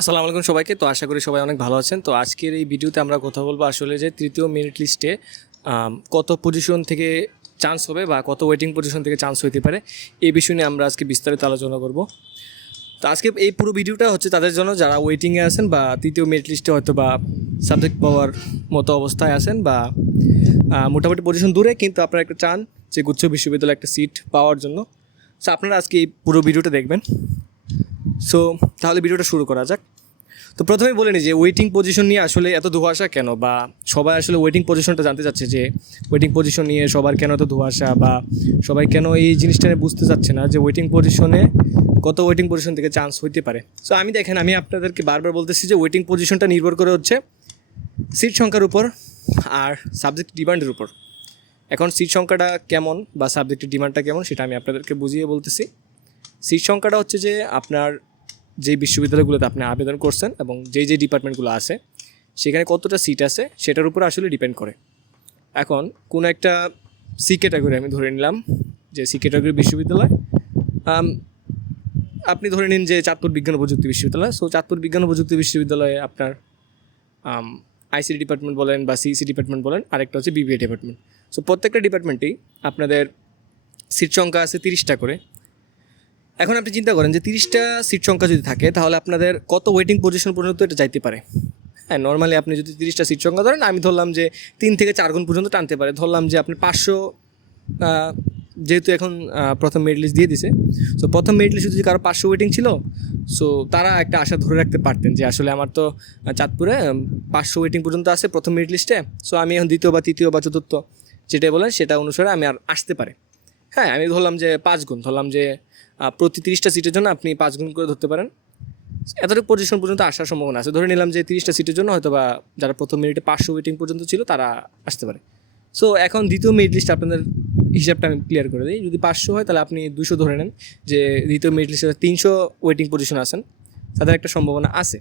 আসসালামু আলাইকুম সবাইকে। তো আশা করি সবাই অনেক ভালো আছেন। তো আজকের এই ভিডিওতে আমরা কথা বলব আসলে যে তৃতীয় মেরিট লিস্টে কত পজিশন থেকে চান্স হবে বা কত ওয়েটিং পজিশন থেকে চান্স হইতে পারে, এই বিষয় নিয়ে আমরা আজকে বিস্তারিত আলোচনা করব। তো আজকে এই পুরো ভিডিওটা হচ্ছে তাদের জন্য যারা ওয়েটিংয়ে আছেন বা তৃতীয় মেরিট লিস্টে হয়তো বা সাবজেক্ট পাওয়ার মতো অবস্থায় আছেন বা মোটামুটি পজিশন দূরে, কিন্তু আপনারা একটা চান যে গুচ্ছ বিশ্ববিদ্যালয়ে একটা সিট পাওয়ার জন্য। সো আপনারা আজকে এই পুরো ভিডিওটা দেখবেন। সো তাহলে ভিডিওটা শুরু করা যাক। তো প্রথমে বলে নিই যে ওয়েটিং পজিশন নিয়ে আসলে এত ধোঁয়াশা কেন? বা সবাই আসলে ওয়েটিং পজিশনটা জানতে চাচ্ছে যে ওয়েটিং পজিশন নিয়ে সবার কেন এত ধোঁয়াশা? বা সবাই কেন এই জিনিসটা বুঝতে চাচ্ছে না যে ওয়েটিং পজিশনে কত ওয়েটিং পজিশন থেকে চান্স হইতে পারে? সো আমি দেখেন, আমি আপনাদেরকে বারবার বলতেছি যে ওয়েটিং পজিশনটা নির্ভর করে হচ্ছে সিট সংখ্যার উপর আর সাবজেক্ট ডিমান্ডের উপর। এখন সিট সংখ্যাটা কেমন বা সাবজেক্টের ডিমান্ডটা কেমন সেটা আমি আপনাদেরকে বুঝিয়ে বলতেছি। সিট সংখ্যাটা হচ্ছে যে আপনার যেই বিশ্ববিদ্যালয়গুলোতে আপনি আবেদন করছেন এবং যেই যেই ডিপার্টমেন্টগুলো আছে, সেখানে কতটা সিট আছে সেটার উপর আসলে ডিপেন্ড করে। এখন কোনো একটা সি ক্যাটাগরি আমি ধরে নিলাম, যে সি ক্যাটাগরি বিশ্ববিদ্যালয় আপনি ধরে নিন যে চাঁদপুর বিজ্ঞান ও প্রযুক্তি বিশ্ববিদ্যালয় সো চাঁদপুর বিজ্ঞান ও প্রযুক্তি বিশ্ববিদ্যালয়ে আপনার আইসিডি ডিপার্টমেন্ট বলেন বা সিইসি ডিপার্টমেন্ট বলেন, আরেকটা হচ্ছে বিবিএ ডিপার্টমেন্ট। সো প্রত্যেকটা ডিপার্টমেন্টেই আপনাদের সিট সংখ্যা আছে তিরিশটা করে। এখন আপনি চিন্তা করেন যে তিরিশটা সিট সংখ্যা যদি থাকে, তাহলে আপনাদের কত ওয়েটিং পজিশন পর্যন্ত এটা যাইতে পারে? হ্যাঁ নর্মালি আপনি যদি তিরিশটা সিট সংখ্যা ধরেন, আমি ধরলাম যে তিন থেকে চার গুণ পর্যন্ত টানতে পারে। ধরলাম যে আপনি পাঁচশো যেহেতু এখন প্রথম মেরিট লিস্ট দিয়ে দিছে সো প্রথম মেরিট লিস্টে যদি কারও পাঁচশো ওয়েটিং ছিল সো তারা একটা আশা ধরে রাখতে পারতেন যে আসলে আমার তো চাঁদপুরে পাঁচশো ওয়েটিং পর্যন্ত আছে প্রথম মেরিট লিস্টে সো আমি এখন দ্বিতীয় বা তৃতীয় বা চতুর্থ যেটা বলেন, সেটা অনুসারে আমি আর আসতে পারে। হ্যাঁ আমি ধরলাম যে পাঁচ গুণ, ধরলাম যে প্রতি তিরিশটা সিটের জন্য আপনি পাঁচ গুণ করে ধরতে পারেন। এতটুকু পজিশন পর্যন্ত আসার সম্ভাবনা আছে। ধরে নিলাম যে তিরিশটা সিটের জন্য হয়তো বা যারা প্রথম মিনিটে পাঁচশো ওয়েটিং পর্যন্ত ছিল, তারা আসতে পারে। সো এখন দ্বিতীয় মেরিট লিস্ট আপনাদের হিসাবটা আমি ক্লিয়ার করে দিই। যদি পাঁচশো হয়, তাহলে আপনি দুশো ধরে নেন যে দ্বিতীয় মেরিট লিস্টে তিনশো ওয়েটিং পজিশন আছেন। তাদের একটা সম্ভাবনা আছে।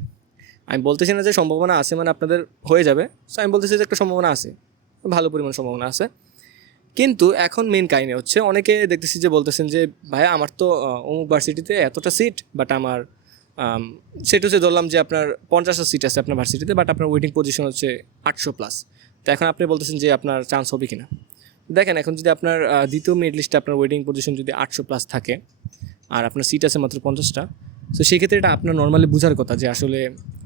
আমি বলতেছি না যে সম্ভাবনা আছে মানে আপনাদের হয়ে যাবে। সো আমি বলতেছি যে একটা সম্ভাবনা আছে। ভালো পরিমাণ সম্ভাবনা আছে। কিন্তু এখন মেন কাহিনী হচ্ছে, অনেকে দেখতেছি যে বলতেছেন যে ভাইয়া আমার তো অমুক ভার্সিটিতে এতটা সিট বাট আমার সেটা হচ্ছে ধরলাম যে আপনার পঞ্চাশটা সিট আছে আপনার ভার্সিটিতে বাট আপনার ওয়েটিং পজিশন হচ্ছে আটশো প্লাস তো এখন আপনি বলতেছেন যে আপনার চান্স হবে কিনা? দেখেন, এখন যদি আপনার দ্বিতীয় মেরিট লিস্টে আপনার ওয়েটিং পজিশন যদি আটশো প্লাস থাকে, আর আপনার সিট আছে মাত্র পঞ্চাশটা, তো সেই ক্ষেত্রে এটা আপনার নর্মালি বোঝার কথা যে আসলে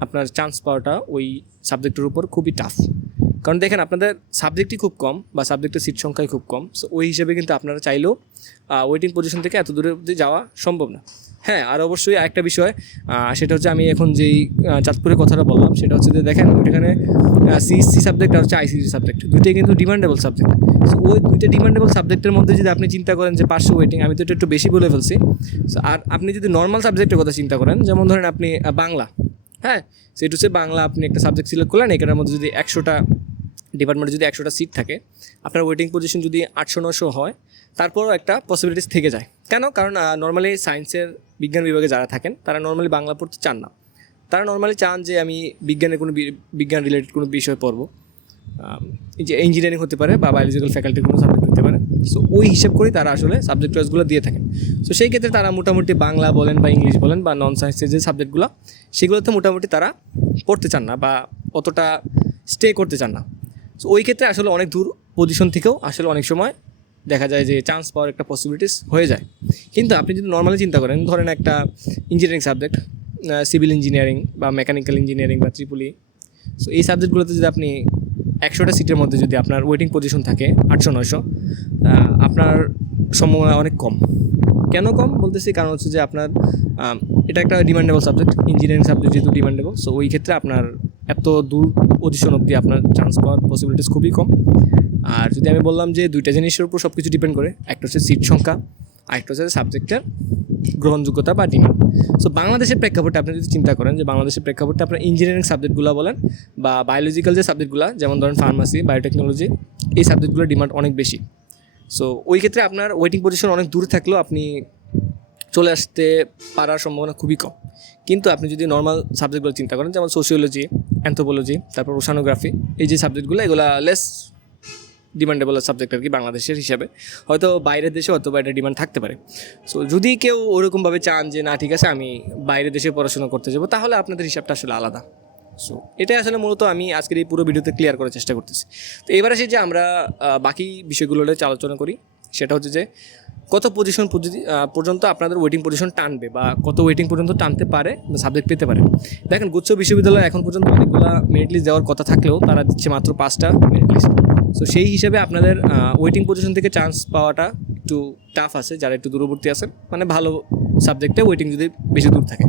আপনার চান্স পাওয়াটা ওই সাবজেক্টের উপর খুবই টাফ কারণ দেখেন আপনাদের সাবজেক্টই খুব কম বা সাবজেক্টের সিট সংখ্যাই খুব কম। সো ওই হিসেবে কিন্তু আপনারা চাইলেও ওয়েটিং পজিশন থেকে এত দূরে অবধি যাওয়া সম্ভব না। হ্যাঁ আর অবশ্যই আরেকটা বিষয় সেটা হচ্ছে আমি এখন যেই চাঁদপুরের কথাটা বললাম সেটা হচ্ছে যে দেখেন ওইখানে সিএসসি সাবজেক্ট আর হচ্ছে আইসিসি সাবজেক্ট দুইটাই কিন্তু ডিমান্ডেবল সাবজেক্ট সো ওই দুইটা ডিমান্ডেবল সাবজেক্টের মধ্যে যদি আপনি চিন্তা করেন যে পাঁচশো ওয়েটিং আমি তো এটা একটু বেশি বলে ফেলছি। So, আর আপনি যদি নর্মাল সাবজেক্টের কথা চিন্তা করেন যেমন ধরেন আপনি বাংলা হ্যাঁ? সেটা হচ্ছে বাংলা আপনি একটা সাবজেক্ট সিলেক্ট করলেন এখানের মধ্যে যদি একশোটা ডিপার্টমেন্টে যদি একশোটা সিট থাকে, আপনার ওয়েটিং পজিশন যদি আটশো নশো হয়, তারপরও একটা পসিবিলিটিস থেকে যায়। কেন? কারণ নর্মালি সায়েন্সের বিজ্ঞান বিভাগে যারা থাকেন, তারা নর্মালি বাংলা পড়তে চান না। তারা নর্মালি চান যে আমি বিজ্ঞানের কোনো বিজ্ঞান রিলেটেড কোনো বিষয় পড়ব। যে ইঞ্জিনিয়ারিং হতে পারে বা বায়োলজিক্যাল ফ্যাকাল্টির কোনো সাবজেক্ট হতে পারে। সো ওই হিসাব করেই তারা আসলে সাবজেক্ট চয়েসগুলো দিয়ে থাকেন। সো সেই ক্ষেত্রে তারা মোটামুটি বাংলা বলেন বা ইংলিশ বলেন বা নন সায়েন্সের যে সাবজেক্টগুলো সেগুলোতে মোটামুটি তারা পড়তে চান না বা অতটা স্টে করতে চান না। সো ওই ক্ষেত্রে আসলে অনেক দূর পজিশন থেকেও আসলে অনেক সময় দেখা যায় যে চান্স পাওয়ার একটা পসিবিলিটিস হয়ে যায়। কিন্তু আপনি যদি নর্মালি চিন্তা করেন, ধরেন একটা ইঞ্জিনিয়ারিং সাবজেক্ট সিভিল ইঞ্জিনিয়ারিং বা মেকানিক্যাল ইঞ্জিনিয়ারিং বা ত্রিপুলি। সো এই সাবজেক্টগুলোতে যদি আপনি একশোটা সিটের মধ্যে যদি আপনার ওয়েটিং পজিশন থাকে, আটশো, নয়শো আপনার সম্ভাবনা অনেক কম। কেন কম? বলতেছি কারণ হচ্ছে যে আপনার এটা একটা ডিমান্ডেবল সাবজেক্ট ইঞ্জিনিয়ারিং সাবজেক্ট যেহেতু ডিমান্ডেবল সো ওই ক্ষেত্রে আপনার এত দূর পজিশন অবধি আপনার চান্স পাওয়ার পসিবিলিটিস খুবই কম। আর যদি আমি বললাম যে দুইটা জিনিসের উপর সব কিছু ডিপেন্ড করে, একটা হচ্ছে সিট সংখ্যা আরেকটা হচ্ছে সাবজেক্টের গ্রহণযোগ্যতা বা ডিমান্ড সো বাংলাদেশের প্রেক্ষাপটে আপনি যদি চিন্তা করেন যে বাংলাদেশের প্রেক্ষাপটে আপনার ইঞ্জিনিয়ারিং সাবজেক্টগুলো বলেন বা বায়োলজিক্যাল যে সাবজেক্টগুলো যেমন ধরেন ফার্মাসি বায়োটেকনোলজি এই সাবজেক্টগুলোর ডিমান্ড অনেক বেশি। সো ওই ক্ষেত্রে আপনার ওয়েটিং পজিশন অনেক দূর থাকলেও আপনি চলে আসতে পারার সম্ভাবনা খুবই কম। কিন্তু আপনি যদি নর্মাল সাবজেক্টগুলো চিন্তা করেন, যেমন সোশিওলজি অ্যান্থোপোলজি তারপর ওশানোগ্রাফি এই যে সাবজেক্টগুলো এগুলো লেস ডিমান্ডেবল সাবজেক্ট আর কি বাংলাদেশের হিসাবে। হয়তো বাইরের দেশে, হয়তো বা এটা ডিমান্ড থাকতে পারে। সো যদি কেউ ওরকমভাবে চান যে, না, ঠিক আছে, আমি বাইরের দেশে পড়াশোনা করতে যাব, তাহলে আপনাদের হিসাবটা আসলে আলাদা। সো এটাই আসলে মূলত আমি আজকের এই পুরো ভিডিওতে ক্লিয়ার করার চেষ্টা করতেছি। তো এবার আসি যে আমরা বাকি বিষয়গুলো আলোচনা করি, সেটা হচ্ছে যে কত পজিশন পর্যন্ত আপনাদের ওয়েটিং পজিশন টানবে বা কত ওয়েটিং পর্যন্ত টানতে পারে সাবজেক্ট পেতে পারে? দেখেন, গুচ্ছ বিশ্ববিদ্যালয় এখন পর্যন্ত অনেকগুলো মেরিট লিস্ট দেওয়ার কথা থাকলেও তারা দিচ্ছে মাত্র পাঁচটা মেরিট লিস্ট সো সেই হিসাবে আপনাদের ওয়েটিং পজিশন থেকে চান্স পাওয়াটা একটু টাফ আছে, যারা একটু দূরবর্তী আছেন। মানে ভালো সাবজেক্টে ওয়েটিং যদি বেশি দূর থাকে।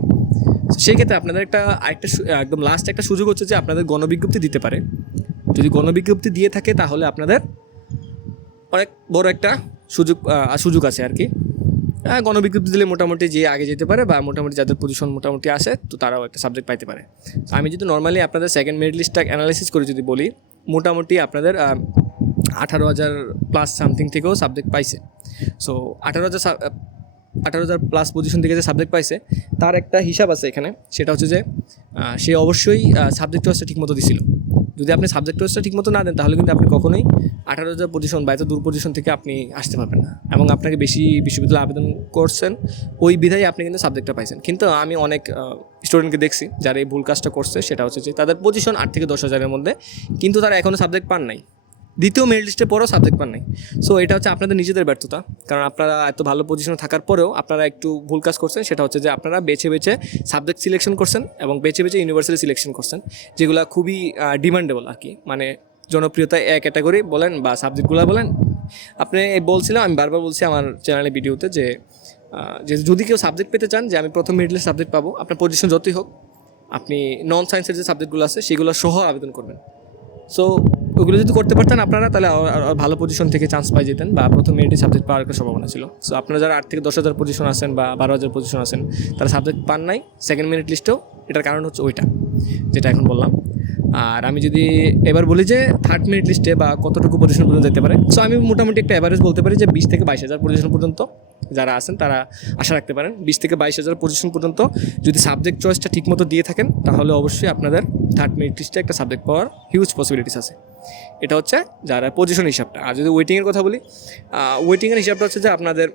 সেই ক্ষেত্রে আপনাদের একটা আরেকটা একদম লাস্ট একটা সুযোগ হচ্ছে যে আপনাদের গণবিজ্ঞপ্তি দিতে পারে। যদি গণবিজ্ঞপ্তি দিয়ে থাকে তাহলে আপনাদের অনেক বড় একটা সুযোগ সুযোগ আছে আর কি। আহ, গণবিজ্ঞপ্তি দিলে মোটামুটি যে আগে যেতে পারে বা মোটামুটি যাদের পজিশন মোটামুটি আসে তো তারাও একটা সাবজেক্ট পাইতে পারে। আমি যদি নর্মালি আপনাদের সেকেন্ড মেরিট লিস্টটা অ্যানালাইসিস করে যদি বলি মোটামুটি আপনাদের আঠারো হাজার প্লাস সামথিং থেকেও সাবজেক্ট পাইছে। সো আঠারো হাজার আঠারো হাজার প্লাস পজিশন থেকে যে সাবজেক্ট পাইছে তার একটা হিসাব আছে এখানে সেটা হচ্ছে যে সে অবশ্যই সাবজেক্ট চয়েসটা ঠিকমতো দিছিল। যদি আপনি সাবজেক্ট ঠিক ঠিকমতো না দেন, তাহলে কিন্তু আপনি কখনোই আঠারো হাজার পজিশন বা এত দূর পজিশন থেকে আপনি আসতে পারবেন না। এবং আপনাকে বেশি বিশ্ববিদ্যালয়ে আবেদন করছেন, ওই বিধায় আপনি কিন্তু সাবজেক্টটা পাইছেন। কিন্তু আমি অনেক স্টুডেন্টকে দেখছি, যারা এই ভুল কাজটা করছে, সেটা হচ্ছে যে তাদের পজিশন আট থেকে দশ হাজারের মধ্যে, কিন্তু তারা এখনও সাবজেক্ট পান নাই। দ্বিতীয় মেরিট লিস্টে পরেও সাবজেক্ট পান নাই। সো এটা হচ্ছে আপনাদের নিজেদের ব্যর্থতা। কারণ আপনারা এত ভালো পজিশনে থাকার পরেও আপনারা একটু ভুল কাজ করছেন। সেটা হচ্ছে যে আপনারা বেছে বেছে সাবজেক্ট সিলেকশন করছেন এবং বেছে বেছে ইউনিভার্সিটি সিলেকশন করছেন, যেগুলো খুবই ডিমান্ডেবল আর কি। মানে জনপ্রিয়তা এক ক্যাটাগরি বলেন বা সাবজেক্টগুলো বলেন। আপনি বলছিলাম, আমি বারবার বলছি আমার চ্যানেলে ভিডিওতে যে যে যদি কেউ সাবজেক্ট পেতে চান যে আমি প্রথম মিডলে সাবজেক্ট পাবো, আপনার পজিশন যতই হোক, আপনি নন সায়েন্সের যে সাবজেক্টগুলো আছে, সেগুলো সহ আবেদন করবেন। সো ওগুলো যদি করতে পারতেন আপনারা, তাহলে ভালো পজিশন থেকে চান্স পাই যেতেন বা প্রথম মেরিটে সাবজেক্ট পাওয়ার একটা সম্ভাবনা ছিল। সো আপনারা যারা আট থেকে দশ হাজার পজিশন আছেন বা বারো হাজার পজিশন আছেন, তারা সাবজেক্ট পান নাই। সেকেন্ড মেরিট লিস্টেও এটার কারণ হচ্ছে ওইটা, যেটা এখন বললাম। আর আমি যদি এবার বলি যে থার্ড মেরিট লিস্টে বা কতটুকু পজিশন পর্যন্ত যেতে পারে সো আমি মোটামুটি একটা অ্যাভারেজ বলতে পারি যে বিশ থেকে বাইশ হাজার পজিশন পর্যন্ত যারা আছেন তারা আশা রাখতে পারেন। বিশ থেকে বাইশ হাজার পজিশন পর্যন্ত যদি সাবজেক্ট চয়েসটা ঠিকমতো দিয়ে থাকেন, তাহলে অবশ্যই আপনাদের থার্ড মেরিট লিস্টে একটা সাবজেক্ট পাওয়ার হিউজ পসিবিলিটিস আছে। এটা হচ্ছে যারা পজিশন হিসাবটা। আর যদি ওয়েটিংয়ের কথা বলি ওয়েটিংয়ের হিসাবটা হচ্ছে যে আপনাদের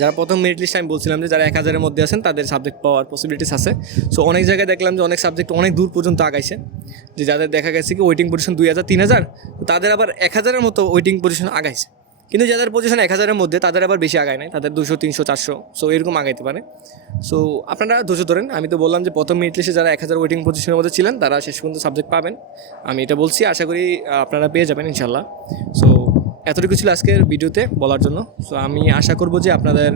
যারা প্রথম মেরিট লিস্ট আমি বলছিলাম যে যারা এক হাজারের মধ্যে আছেন, তাদের সাবজেক্ট পাওয়ার পসিবিলিটিস আছে। সো অনেক জায়গায় দেখলাম যে অনেক সাবজেক্ট অনেক দূর পর্যন্ত আগাইছে। যে যাদের দেখা গেছে কি ওয়েটিং পজিশন দুই হাজার, তিন হাজার তাদের আবার এক হাজারের মতো ওয়েটিং পজিশন আগাইছে। কিন্তু যাদের পজিশন এক হাজারের মধ্যে, তাদের আবার বেশি আগায় নাই। তাদের দুশো, তিনশো, চারশো। সো এরকম আগাইতে পারে। সো আপনারা ধৈর্য ধরেন, আমি তো বললাম যে প্রথম মিনিট লিস্টে যারা এক হাজার ওয়েটিং পজিশনের মধ্যে ছিলেন, তারা শেষ পর্যন্ত সাবজেক্ট পাবেন। আমি এটা বলছি, আশা করি আপনারা পেয়ে যাবেন ইনশাল্লাহ সো এতটুকু ছিল আজকের ভিডিওতে বলার জন্য। সো আমি আশা করব যে আপনাদের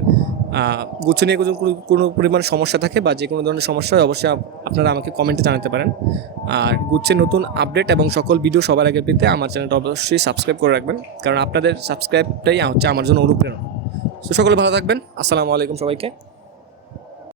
গুচ্ছ নিয়ে কোনো কোনো পরিমাণ সমস্যা থাকে বা যে কোনো ধরনের সমস্যা হয়, অবশ্যই আপনারা আমাকে কমেন্টে জানাতে পারেন। আর গুচ্ছের নতুন আপডেট এবং সকল ভিডিও সবার আগে পেতে আমার চ্যানেলটা অবশ্যই সাবস্ক্রাইব করে রাখবেন, কারণ আপনাদের সাবস্ক্রাইবটাই হচ্ছে আমার জন্য অনুপ্রেরণা। সো সকলে ভালো থাকবেন। আসসালামু আলাইকুম সবাইকে।